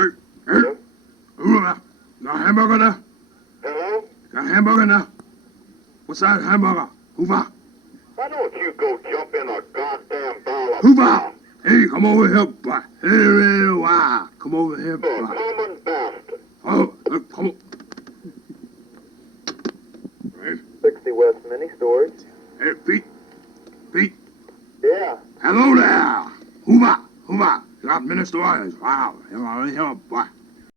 Hey, hey. Who got a hamburger there? Hello? Got a hamburger there? What's that hamburger? Hoover? Why don't you go jump in a goddamn barrel of Hoover! Hey, come over here, boy. Hey, wow. Come over here, You boy. common bastard. Oh, look, come on. Right. 60 West Mini Storage. Hey, Pete. Pete. Yeah. Hello there. Hoover. Hoover. You got Minister Wires. Wow. You're over here, boy.